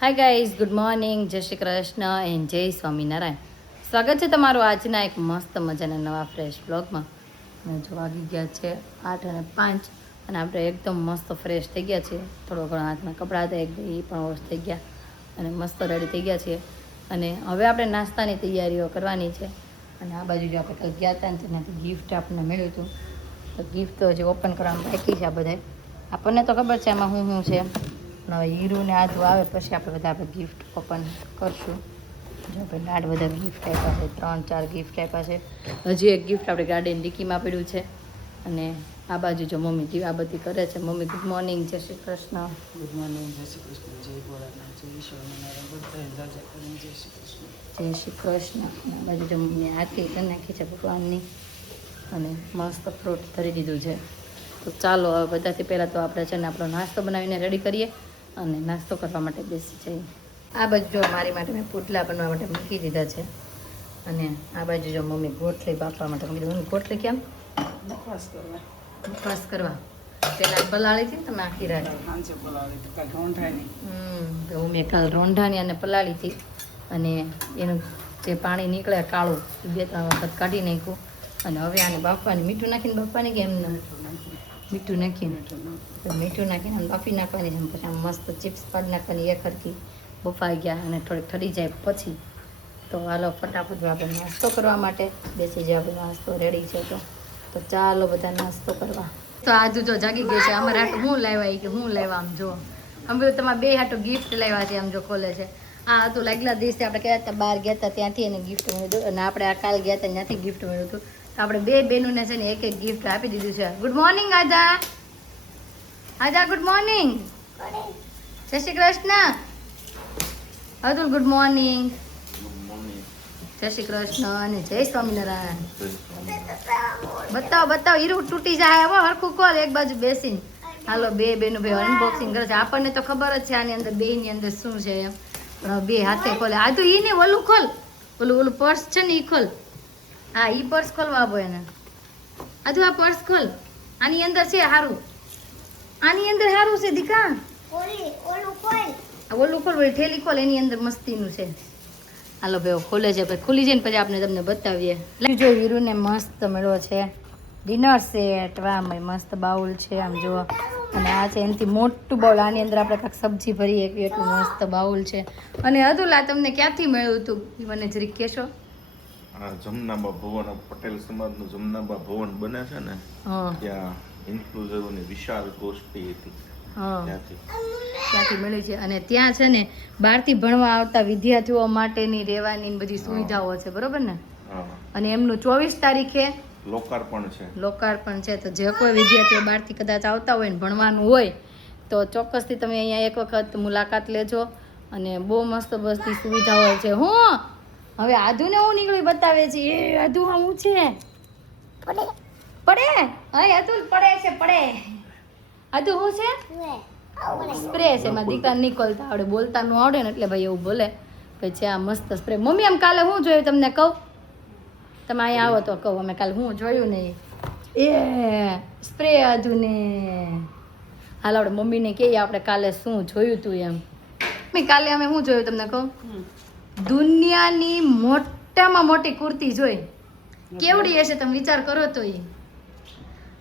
Hi guys, good morning, જય Shri Krishna and જય સ્વામિનારાયણ. સ્વાગત છે તમારું આજના એક મસ્ત મજાના નવા ફ્રેશ બ્લોગમાં. અને જો વાગી ગયા છે 8:05 અને આપણે એકદમ મસ્ત ફ્રેશ થઈ ગયા છીએ. થોડો ઘણો હાથમાં કપડાં હતા એક એ પણ વોશ થઈ ગયા અને મસ્ત રેડી થઈ ગયા છીએ. અને હવે આપણે નાસ્તાની તૈયારીઓ કરવાની છે. અને આ બાજુ જો આપણે ગયા હતા ને તેનાથી ગિફ્ટ આપણને મળ્યું હતું. તો ગિફ્ટ તો જે ઓપન કરવામાં બાકી છે આ બધા. આપણને તો ખબર છે એમાં શું છે. પણ હવે હીરુને આજુ આવે પછી આપણે ગિફ્ટ ઓપન કરશું. જો આપણે ગાઢ બધા ગિફ્ટ આપ્યા છે, 3-4 ગિફ્ટ આપ્યા છે. હજી એક ગિફ્ટ આપણે ગાર્ડન ડીકીમાં પડ્યું છે. અને આ બાજુ જો મમ્મી દીવાબત્તી કરે છે. મમ્મી ગુડ મોર્નિંગ, જય શ્રી કૃષ્ણ. ગુડ મોર્નિંગ, જય શ્રી કૃષ્ણ, જય ભોળાનાથ, જય સ્વામિનારાયણ, બધા જાજા કરીને જય શ્રી કૃષ્ણ. જય શ્રી કૃષ્ણ. અને આ બાજુ જો મમ્મીએ આરતી કરી નાખી છે ભગવાનની અને મસ્ત ફ્રૂટ ધરી દીધું છે. તો ચાલો હવે બધાથી પહેલાં તો આપણે છે ને આપણો નાસ્તો બનાવીને રેડી કરીએ અને નાસ્તો કરવા માટે બેસી જઈએ. આ બાજુ જો મારી માટે મેં પુટલા બનવા માટે મૂકી દીધા છે. અને આ બાજુ જો મમ્મી ગોઠલી બાફવા માટે મૂકી દીધું. ગોઠલી કેમ? મુખવાસ કરવા પેલા પલાળી હતી ને તમે આખી રાત? સાંજે પલાળી હતી, કાલ રોંઢાની. તો મેં કાલ રોંઢાની અને પલાળી હતી. અને એનું જે પાણી નીકળે કાળું એ 2-3 વખત કાઢી નાખ્યું. અને હવે આને બાફવાની, મીઠું નાખીને બાફવાની કે એમને મીઠું નાખીને આને બાફી નાખવાની છે. પછી આમ મસ્ત ચિપ્સ પાડી નાખવાની એક હરખી બફાઈ ગયા અને થોડીક ઠરી જાય પછી. તો હાલો ફટાફટ આપણે નાસ્તો કરવા માટે બેસી જાય. આપણો નાસ્તો રેડી છે. તો ચાલો બધા નાસ્તો કરવા. તો આજુ જો જાગી ગઈ છે. અમારે હાટું હું લાવ્યા કે હું લાવ્યા આમ જો અમે તમારે બે હાટું ગિફ્ટ લાવ્યા છે. આમ જો ખોલે છે. આ હતું લાગલા દિવસે આપણે ગયા હતા બહાર ગયા હતા ત્યાંથી એને ગિફ્ટ મળ્યું હતું. અને આપણે આ કાલ ગયા હતા ત્યાંથી ગિફ્ટ મળ્યું હતું. તો આપણે બે બહેનોને છે ને એક ગિફ્ટ આપી દીધું છે. ગુડ મોર્નિંગ આજા ગુડ મોર્નિંગ, જય શ્રી કૃષ્ણ. અતુલ ગુડ મોર્નિંગ, જય શ્રી કૃષ્ણ અને જય સ્વામિનારાયણ. બતાવો હીરું તૂટી જાય. હવે હરખું કોલ એક બાજુ બેસીને. હાલો બે બેનું ભાઈ અનબોક્સિંગ કરે છે. આપણને તો ખબર જ છે આની અંદર બેની અંદર શું છે એમ. પણ બે હાથે ખોલે. આ તો ઈ ને ઓલું ખોલ, ઓલું પર્સ છે ને ઈ ખોલ. હા ઈ પર્સ ખોલવા આપો એને. આજુ આ પર્સ ખોલ. આની અંદર છે હારું, આની અંદર હારું છે દીકા. ઓલું ખોલ, ઓલી થેલી ખોલ, એની અંદર મસ્તીનું છે. હાલો ભાઈ ખોલે છે. પછી ખુલી જાય ને પછી આપણે તમને બતાવીએ. જો વીરુને મસ્ત મળ્યો છે ડિનર સેટ. વાહ મસ્ત બાઉલ છે આમ જો. અને આ છે એનાથી મોટું બાઉલ. આની અંદર આપણે કાંઈક સબ્જી ભરી એકવી એટલું મસ્ત બાઉલ છે. અને અતુલા તમને ક્યાંથી મળ્યું હતું એ મને જરીક કહેશો? જમનાબા ભવન, પટેલ સમાજનું જમનાબા ભવન બને છે ને ત્યાં ઇન્ક્લુઝિવની વિશાળ ગોષ્ઠી હતી, ત્યાંથી મળ્યું છે. અને ત્યાં છે ને બહારથી ભણવા આવતા વિદ્યાર્થીઓ માટેની રહેવાની બધી સુવિધાઓ છે, બરોબર ને? અને એમનું 24 તારીખે લોકાર્પણ છે. તો જે કોઈ વિદ્યાર્થીઓ બહારથી કદાચ આવતા હોય ને ભણવાનું હોય તો ચોક્કસથી તમે અહીંયા એક વખત મુલાકાત લેજો. અને બહુ મસ્ત બધી સુવિધાઓ છે. હું હવે આધુને હું નીકળી બતાવે છે. એ આધુ હું છે પડે હા અતુલ પડે છે પડે. આધુ હું છે સ્પ્રે છે. એમાં દીકરા નીકળતા આવડે, બોલતા ન આવડે ને એટલે ભાઈ એવું બોલે. પછી આ મસ્ત સ્પ્રે. મમ્મી આમ કાલે હું જોયું તમને કહું? તમે અહીંયા આવો તો કહું. અમે કાલે હું જોયું નહીં એ સ્પ્રે આધુને. હાલ આપણે મમ્મીને કહીએ આપણે કાલે શું જોયું તું એમ. મમ્મી કાલે અમે શું જોયું તમને કહું? દુનિયાની મોટામાં મોટી કુર્તી જોઈ. કેવડી હશે તમે વિચાર કરો તો? એ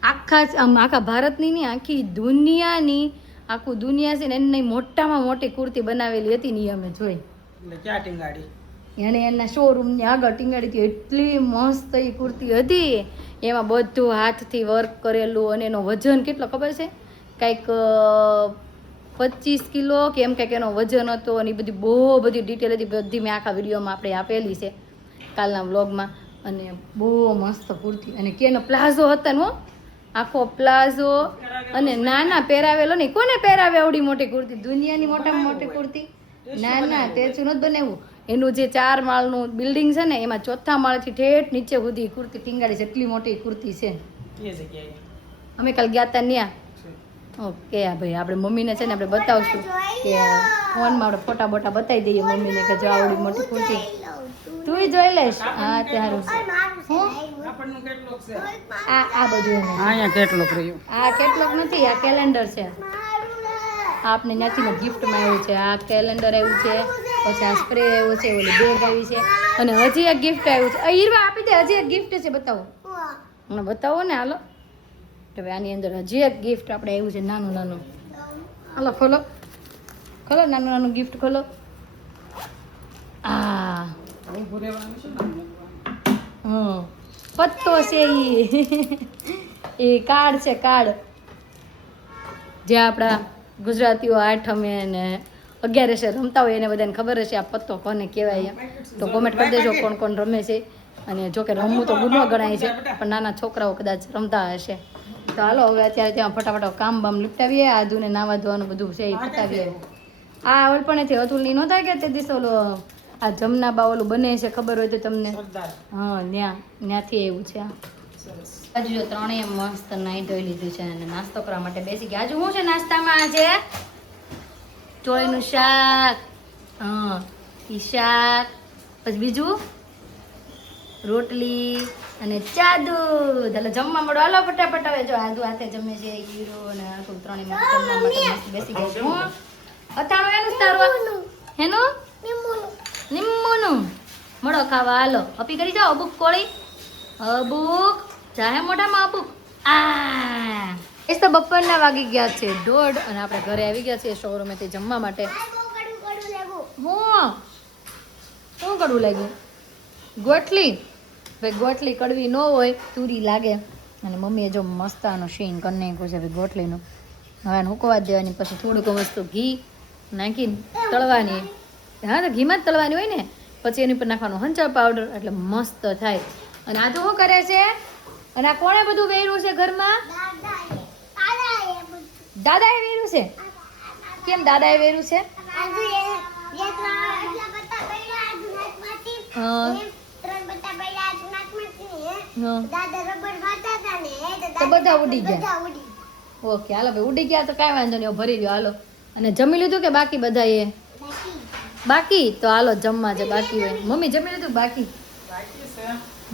આખા ભારતની નહીં, આખી દુનિયાની, આખું દુનિયા છે ને એની મોટામાં મોટી કુર્તી બનાવેલી હતી ને એ અમે જોઈ. એને એના શોરૂમની આગળ ટીંગાડી હતી. એટલી મસ્ત એ કુર્તી હતી. એમાં બધું હાથથી વર્ક કરેલું. અને એનો વજન કેટલો ખબર છે? કાંઈક 25 કિલો કે એમ કંઈક એનો વજન હતો. અને એ બધી બહુ બધી ડિટેલ હતી. બધી મેં આખા વિડીયોમાં આપણે આપેલી છે કાલના વ્લોગમાં. અને બહુ મસ્ત કુર્તી. અને કેનો પ્લાઝો હતો ને, આખો પ્લાઝો. અને નાના પહેરાવેલો નહીં. કોને પહેરાવે આવડી મોટી કુર્તી? દુનિયાની મોટામાં મોટી કુર્તી ના ટેચું નથી બનાવ્યું. એનું જે 4 માળનું બિલ્ડિંગ છે ને એમાં 4થા માળથી ઠેઠ નીચે સુધી કુર્તી ટીંગાડી છે. એટલી મોટી કુર્તી છે. અમે કાલ ગયા હતા ત્યાં. ઓકે ભાઈ આપણે મમ્મીને છે ને આપણે બતાવશું કે ફોનમાં આપણે ફોટા બોટા બતાવી દઈએ મમ્મીને કે જો આવડી મોટી કુર્તી. તું જોઈ લેશ. હા તારું આ બધું આ કેટલોક નથી, આ કેલેન્ડર છે. આપને ત્યાંથી ગિફ્ટમાં આવ્યું છે. આ કેલેન્ડર આવ્યું છે, પછી આ સ્પ્રે આવ્યો છે, ઓલી બેગ આવી છે, અને હજી એક ગિફ્ટ આવ્યું છે. ઈરવા આપી દે, હજી એક ગિફ્ટ છે, બતાવો. મને બતાવો ને, હાલો. હવે આની અંદર હજી એક ગિફ્ટ આપણે આવ્યું છે, નાનું નાનું. હાલો ખોલો, ખોલો, નાનું નાનું ગિફ્ટ ખોલો. આ પત્તો છે એ કાર્ડ છે, કાર્ડ જે આપણા ગુજરાતીઓ આઠમે ને 11 રમતા હોય એને બધાને ખબર હશે આ પત્તો કોને કહેવાય. તો કોમેન્ટ કરી દેજો કોણ કોણ રમે છે. અને જો કે રમવું તો ગુનો ગણાય છે, પણ નાના છોકરાઓ કદાચ રમતા હશે. તો હાલો હવે અત્યારે ત્યાં ફટાફટ કામ બામ લીપટાવીએ, આધુને નાવા ધોવાનું બધું છે એ પતાવીએ. આ ઓલપણેથી અતુલની નહોતા કે તે દિવસે ઓલો આ જમના બા ઓલું બને છે, ખબર હોય તો તમને? હા, ત્યાંથી એવું છે. હજુ જો ત્રણેય મસ્ત નાઈ ધોઈ લીધું છે અને નાસ્તો કરવા માટે બેસી ગયા. હજુ શું છે નાસ્તામાં? આજે ચોળીનું શાક, હા ઈ શાક, પછી બીજું રોટલી અને ચા દૂધ. એટલે જમવા મળો. હાલો ફટાફટ. હવે જો આદુ હાથે જમે છે, હીરો અને આટલું ત્રણેય મસ્ત જમવા માટે મસ્ત બેસી ગયા છે. હું અથાણું એનું તારું એનું લીંબુનું મળો ખાવા. હાલો અપી કરી જાઓ. અબુક કોળી, અબુક જાહે મોઢામાં અબુક. આ એ તો બપોરના વાગી ગયા છે 1:30 અને આપણે ઘરે આવી ગયા છીએ શોરૂમેથી જમવા માટે. શું કડવું લાગ્યું? ગોટલી. ભાઈ ગોટલી કડવી ન હોય, તુરી લાગે. અને મમ્મીએ જો મસ્ત આનો શીન કરી નાખ્યું છે ભાઈ ગોટલીનું. હવે હુકવા દેવાની, પછી થોડુંક વસ્તુ ઘી નાખીને તળવાની. હા, તો ઘીમાં જ તળવાની હોય ને. પછી એની પર નાખવાનું હંચા પાવડર, એટલે મસ્ત થાય. અને આ તો શું કરે છે? અને આ કોણે બધું વેર્યું છે ઘરમાં? દાદાએ વેર્યું છે. કેમ દાદાએ વેર્યું છે? તો બધા ઉડી ગયા. ઓકે હાલો ભાઈ, ઉડી ગયા તો કાંઈ વાંધો નહીં, ભરી દો. હાલો. અને જમી લીધું કે બાકી બધાએ? બાકી. તો હાલો જમવા જે બાકી હોય. મમ્મી જમી લીધું?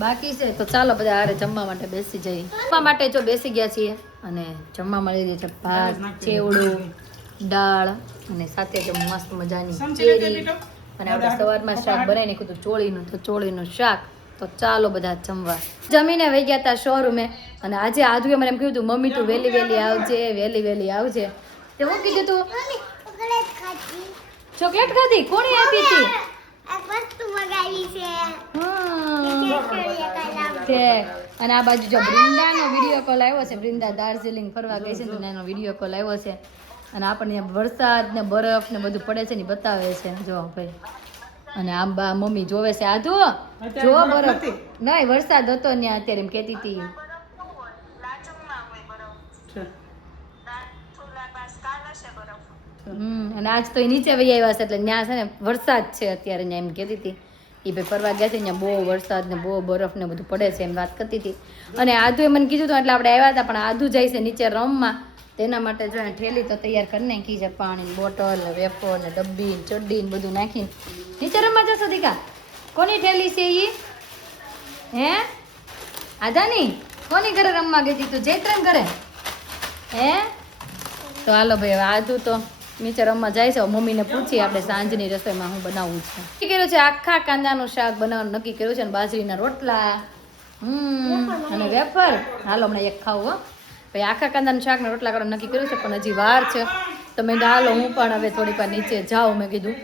બાકી છે. તો ચાલો બધા હારે જમવા માટે બેસી જઈએ. જમવા માટે જો બેસી ગયા છીએ અને જમવામાં લીધી છે ભાત, ચેવડું, દાળ અને સાથે જો મસ્ત મજાની કેરી. અને આપણે સવારમાં શાક બનાવી નાખ્યું હતું ચોળીનું, તો ચોળીનું શાક. તો ચાલો બધા જમવા. જમીને વહી ગયા હતા શોરૂમે. અને આજે આદુએ મને એમ કહ્યું હતું, મમ્મી તું વહેલી વહેલી આવજે, વહેલી વહેલી આવજે. તે હું કીધું તું? ચોકલેટ ખાધી? કોણે આપી હતી? અને આ બાજુ જો વૃંદાનો વિડીયો કોલ આવ્યો છે. વૃંદા દાર્જિલિંગ ફરવા ગઈ છે, તો એનો વિડીયો કોલ આવ્યો છે. અને આપણને વરસાદ ને બરફ ને બધું પડે છે ને બતાવે છે. જો ભાઈ. અને આમ બા મમ્મી જોવે છે. આધુ જો બરફ નહીં, વરસાદ હતો ત્યાં અત્યારે એમ કહેતી હતી. અને આજ તો એ નીચે વહી આવ્યા છે, એટલે ત્યાં છે ને વરસાદ છે અત્યારે. ત્યાં એમ કહેતી હતી એ ભાઈ ફરવા ગયા છે, ત્યાં બહુ વરસાદ ને બહુ બરફ ને બધું પડે છે એમ વાત કરતી હતી. અને આધુએ મને કીધું હતું, એટલે આપણે આવ્યા હતા. પણ આધુ જાય છે નીચે રમવા, તેના માટે જો ઠેલી તો તૈયાર કરી નાખી છે. પાણી બોટલ ને વેફર ને ડબ્બી ને ચડ્ડી ને બધું નાખીને નીચે રમવા જશો દીકા? કોની ઠેલી છે એ? હે આધાની? કોની ઘરે રમવા ગઈ હતી તું? જૈત્રન ઘરે? હે? તો હાલો ભાઈ, હવે આધુ તો નીચે રમવા જાય છે. મમ્મીને પૂછી આપણે સાંજની રસોઈમાં હું બનાવવું છે. નક્કી કર્યું છે આખા કાંદાનું શાક બનાવવાનું નક્કી કર્યું છે, અને બાજરીના રોટલા અને વેફર. હાલો હમણાં એક ખાવું. હો ભાઈ, આખા કાંદાનું શાક ને રોટલા કરવાનું નક્કી કર્યું છે, પણ હજી વાર છે. તો મેં હાલો હું પણ હવે થોડીક વાર નીચે જાઉં. મેં કીધું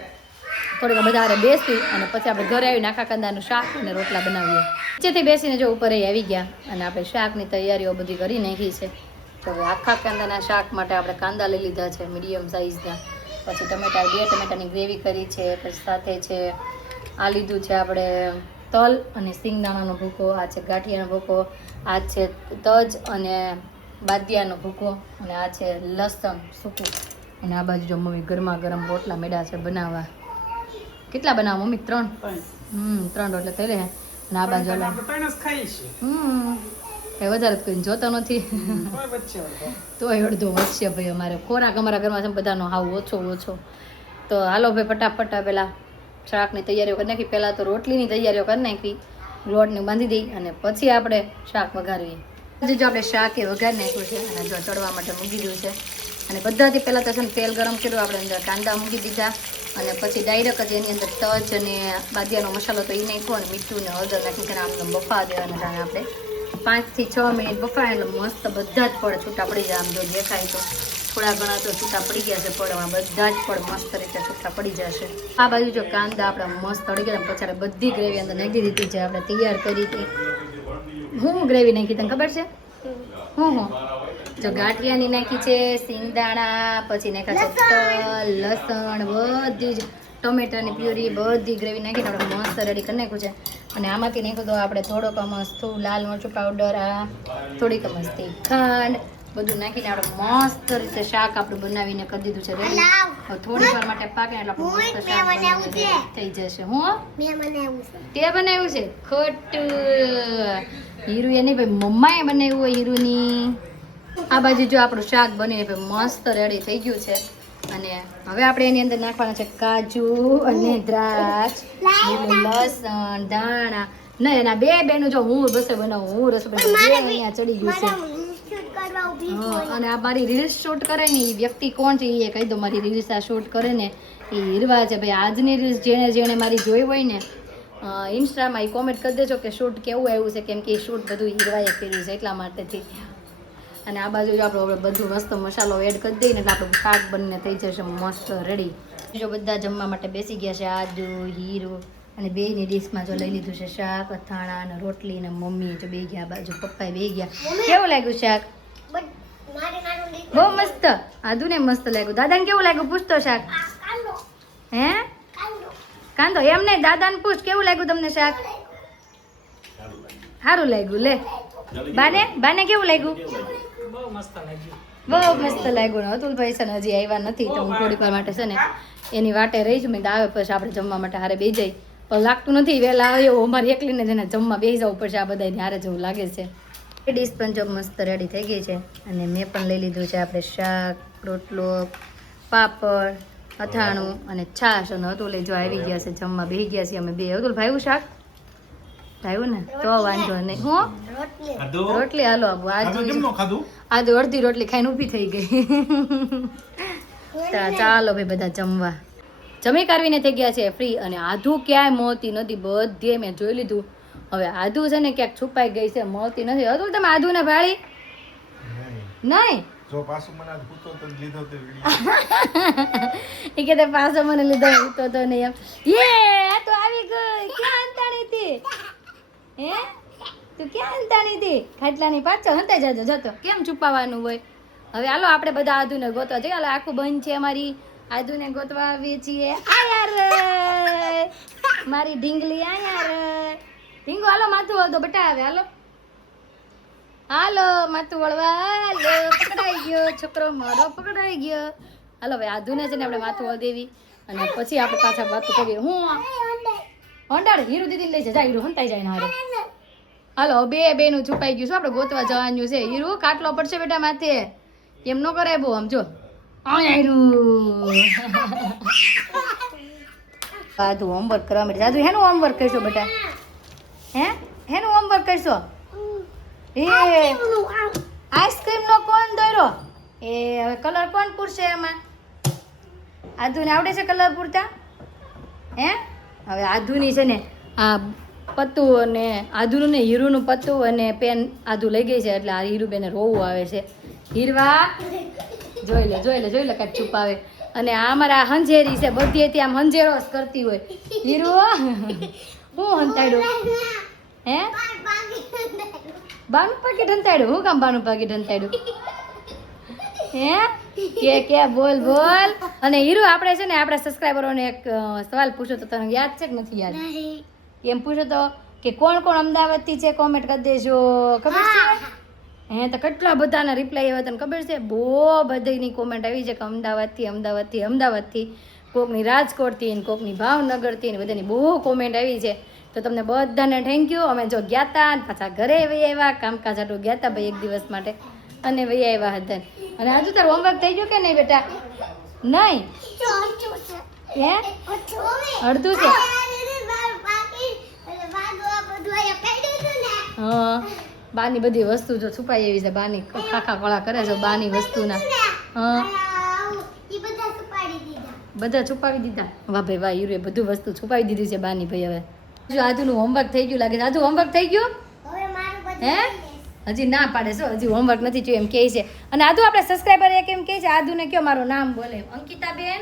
થોડીક બધા હારે બેસી અને પછી આપણે ઘરે આવીને આખા કાંદાનું શાક અને રોટલા બનાવીએ. નીચેથી બેસીને જો ઉપર આવી ગયા અને આપણે શાકની તૈયારીઓ બધી કરી નાખી છે. તો હવે આખા કાંદાના શાક માટે આપણે કાંદા લઈ લીધા છે મીડિયમ સાઇઝના. પછી ટમેટા, 2 ટમેટાની ગ્રેવી કરી છે. પછી સાથે છે આ લીધું છે આપણે તલ અને સિંગદાણાનો ભૂકો. આ છે ગાંઠિયાનો ભૂકો. આ છે તજ અને બાદિયાનો ભૂકો. અને આ છે લસણ સૂકું. અને આ બાજુ જો મમ્મી ગરમા ગરમ રોટલા મેળા છે બનાવવા. કેટલા બનાવો મમ્મી? 3 રોટલા થઈ લે. અને આ બાજુ કઈ વધારે કોઈને જોતો નથી, તોય અડધો વધશે ભાઈ. અમારે ખોરાક અમારા ઘરમાં છે બધાનો હાવ ઓછો. તો હાલો ભાઈ ફટાફટ પેલા શાકની તૈયારીઓ કરી નાખી. પહેલાં તો રોટલીની તૈયારીઓ કરી નાખી, લોટને બાંધી દઈ અને પછી આપણે શાક વઘારીએ. હજી જો આપણે શાક એ વઘારી નાખ્યું છે અને જો ચડવા માટે મૂકી દીધું છે. અને બધાથી પહેલાં તો છે ને તેલ ગરમ કર્યું, આપણે અંદર કાંદા મૂકી દીધા અને પછી ડાયરેક્ટ જ એની અંદર તજ અને બાદિયાનો મસાલો તો એ નાખ્યો અને મીઠું ને હળદર નાખીને આમને બફા દેવાના જાણે આપણે 5 થી 6 મિનિટ બફાય એટલે મસ્ત બધા જ પડ છૂટા પડી જાય. આમ જો દેખાય તો થોડા ઘણા તો છૂટા પડી ગયા છે પડમાં, બધા જ પડ મસ્ત રીતે છૂટા પડી જશે. આ બાજુ જો કાંદા આપણે મસ્ત તળી ગયા પછી બધી ગ્રેવી અંદર નાખી દીધી છે આપણે તૈયાર કરી હતી. હું ગ્રેવી નાખી તને ખબર છે? હું જો ગાંઠિયાની નાખી છે, સિંગદાણા, પછી નાખ્યા છે તલ, લસણ, બધી જ ટમેટાની પ્યુરી, બધી ગ્રેવી નાખીને આપણે મસ્ત રેડી કરી નાખ્યું છે. અને આમાંથી નાખ્યું તો આપણે થોડોક મસ્ત લાલ મરચું પાવડર, થોડીક મસ્ત ખાંડ, બધું નાખીને આપણે મસ્ત રીતે શાક આપણું બનાવીને કરી દીધું છે રેડી. હવે થોડી વાર માટે પાકે એટલે આપણું મસ્ત શાક થઈ જશે. હું તે બનાવ્યું છે ખોટું હીરુ એ નહીં ભાઈ, મમ્માએ બનાવ્યું હોય હીરુની. આ બાજુ જો આપણું શાક બનીને મસ્ત રેડી થઈ ગયું છે. અને હવે આપણે એની અંદર નાખવાના છે કાજુ અને દ્રાક્ષ, લસણ, ધાણા. નહીં એના બે બેનું જો હું બસે બનાવું, હું રસોઈ અહીંયા ચડી ગયું છે. અને આ મારી રીલ્સ શૂટ કરે ને એ વ્યક્તિ કોણ છે એ કહી દો. મારી રીલ્સ આ શૂટ કરે ને એ હીરવા છે ભાઈ. આજની રીલ્સ જેણે મારી જોઈ હોય ને ઇન્સ્ટામાં એ કોમેન્ટ કરી દેજો કે શૂટ કેવું આવ્યું છે, કેમ કે એ શૂટ બધું હીરવાએ કર્યું છે એટલા માટેથી. અને આ બાજુ આપણે બધું મસ્ત મસાલો એડ કરી દઈએ ને એટલે આપણું શાક બનીને થઈ જશે મસ્ત રેડી. જો બધા જમવા માટે બેસી ગયા છે, આદુ, હીરું અને બેની ડીશમાં જો લઈ લીધું છે શાક, અથાણા અને રોટલી. અને મમ્મી જો બે ગયા, બાજુ પપ્પાએ બે ગયા. કેવું લાગ્યું શાક? બહુ મસ્ત. આદુ ને મસ્ત લાગ્યું. દાદાને કેવું લાગ્યું પૂછતો શાક? હે કાંદો એમ નહીં, દાદાને પૂછ કેવું લાગ્યું તમને શાક? સારું લાગ્યું. લે બાને કેવું લાગ્યું? બહુ મસ્ત લાગ્યું. ને અતુલભાઈ છે ને હજી આવ્યા નથી તો હું થોડીક વાર માટે છે ને એની વાટે રહી છું. મેં આવે પછી આપણે જમવા માટે હારે બેસી જાય, પણ લાગતું નથી વહેલા આવ્યો અમારે એકલીને જેને જમવા બેસી જવું પડશે. આ બધાને હારે જેવું લાગે છે. એ ડીશ પણ જો મસ્ત રેડી થઈ ગઈ છે. અને મેં પણ લઈ લીધું છે આપણે શાક, રોટલો, પાપડ, અથાણું અને છાશ. અને અતુલ જો આવી ગયા છે જમવા બેસી ગયા છીએ અમે બે. અતુલ ભાઈવું શાક ભાઈવું ને તો વાંધો નહીં. હું રોટલી હાલો આદુ અડધી રોટલી ખાઈને ઊભી થઈ ગઈ. ચાલો ભાઈ બધા જમવા. જમી કાઢવીને થઈ ગયા છે ફ્રી. અને આધુ ક્યાંય મળતી નથી, બધે મેં જોઈ લીધું. હવે આધુ છે ને ક્યાંક છુપાઈ ગઈ છે, મળતી નથી. હતું તમે આધુ ને ભાળી નહીં એ કે પાછો મને લીધો તો નહીં એમ. એ તો આવી ગઈ. ક્યાં અંતાણી હતી? હે તું ક્યાં અંતાણી હતી? ખાટલાની પાછળ હંતાઈ જતો જતો. કેમ છુપાવાનું હોય? હવે હાલો આપણે બધા આધુને ગોતવા જઈએ. હાલો આખું બંધ છે અમારી. આધુને ગોતવા આવીએ છીએ. આ યાર મારી ઢીંગલી આ યાર ઢીંગો. હાલો માથું વળો બટા. આવે હાલો હાલો માથું વળવા. હાલો પકડાઈ ગયો છોકરો મારો, પકડાઈ ગયો. હાલો ભાઈ આધુને છે ને આપણે માથું વળ દેવી અને પછી આપણે પાછા વાતો કરીએ. હું હંડાડે હીરુ દીદી લઈ જાય. હીરુ હંતાઈ જાય ને હારે. હાલો બેનું છુપાઈ ગયું છે, આપણે ગોતવા જવાનું છે. હીરુ કાટલો પડશે બેટા માથે, એમ ન કરે બહુ. આમ જો આધુ હોમવર્ક કરવા માટે. આધુ હેનું હોમવર્ક કરશો બેટા? હેનું હોમવર્ક કરશો? એ આઈસ્ક્રીમ નો કોણ દોર્યો? એ હવે કલર કોણ પૂરશે એમાં? આધુને આવડે છે કલર પૂરતા? હે હવે આધુની છે ને આ પત્તું અને આધુનું ને હીરુનું પત્તું અને પેન આધુ લઈ ગઈ છે એટલે આ હીરુબેને રોવું આવે છે. હીરવા જોઈ લે કાંઈક છુપાવે. અને આ અમારા હંજેરી છે, બધી આમ હંજેરો જ કરતી હોય. હીરુ હું હંતાડ્યું? હે બાનું પાકીટ હંતાડ્યું? હું કામ બાનું પાકીટ હંતાડ્યું? હે કે બોલ. અને હીરુ આપણે છે ને આપણા સબસ્ક્રાઈબરોને એક સવાલ પૂછો તો તને યાદ છે કે નથી યાદ? એમ પૂછો તો કે કોણ અમદાવાદથી છે કોમેન્ટ કરી દેજો. ખબર છે? હે તો કેટલા બધાના રિપ્લાય આવ્યા તને ખબર છે? બહુ બધાની કોમેન્ટ આવી છે કે અમદાવાદથી, કોકની રાજકોટથી ને કોકની ભાવનગરથી ને બધાની બહુ કોમેન્ટ આવી છે. તો તમને બધાને થેન્ક યુ. અમે જો ગયા હતા પાછા ઘરે વહી આવ્યા, કામકાજ હાટું ગયા હતા ભાઈ 1 દિવસ માટે અને વહી આવ્યા હતા. અને હજુ તારું હોમવર્ક થઈ ગયું કે નહીં બેટા? નહીં હે અડધું છે. હા બાની બધી વસ્તુ જો છુપાઈ એવી છે. બાની ખાખા કળા કરે છે બાની વસ્તુના. હા બધા છુપાવી દીધા વાહ ભાઈ વાહ હીરુએ બધું વસ્તુ છુપાવી દીધું છે બાની ભાઈ હવે જો આજુનું હોમવર્ક થઈ ગયું લાગે છે આજુ હોમવર્ક થઈ ગયું હે હજી ના પાડે છો હજી હોમવર્ક નથી થયું એમ કહે છે અને આદુ આપણે સબસ્ક્રાઈબર એક એમ કહે છે આદુને કયો મારું નામ બોલે અંકિતાબેન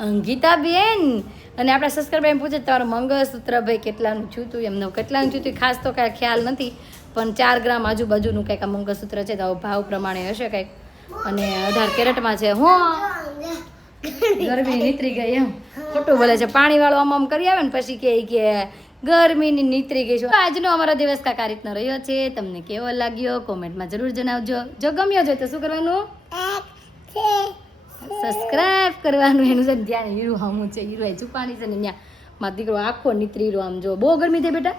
અંકિતાબેન અને આપણા સબસ્ક્રાઈબર એમ પૂછે તમારું મંગળસૂત્ર ભાઈ કેટલાનું છૂતું એમને કેટલાનું છૂતું ખાસ તો કાંઈ ખ્યાલ નથી પણ 4 ગ્રામ આજુબાજુનું કંઈક આ મંગળસૂત્ર છે તો ભાવ પ્રમાણે હશે કંઈક અને 18 કેરેટમાં છે હું ગરમી નીતરી ગઈ એમ ખોટું બોલે છે પાણી વાળું આમ કરી આવે ને પછી કે ગરમીની નીતરી ગઈ છું આજનો અમારો દિવસ કાંઈક આ રીતનો રહ્યો છે તમને કેવો લાગ્યો કોમેન્ટમાં જરૂર જણાવજો જો ગમ્યો છે તો શું કરવાનું સબસ્ક્રાઇબ કરવાનું એનું છે ને ધ્યાન હીરો હમું છે હીરો છુપાની છે ને ત્યાં મારો દીકરો આખો નીતરી રહ્યો આમ જો બહુ ગરમી થઈ બેટા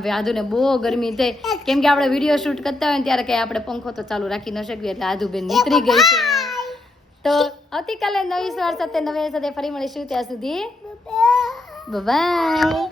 ભાઈ આદુને બહુ ગરમી થઈ કેમ કે આપણે વિડીયો શૂટ કરતા હોય ને ત્યારે કંઈ આપણે પંખો તો ચાલુ રાખી ન શકીએ એટલે આદુબેન નીતરી ગઈ છે તો આવતીકાલે નવી સવાર સાથે નવી સાથે ફરી મળીશું ત્યાં સુધી બાય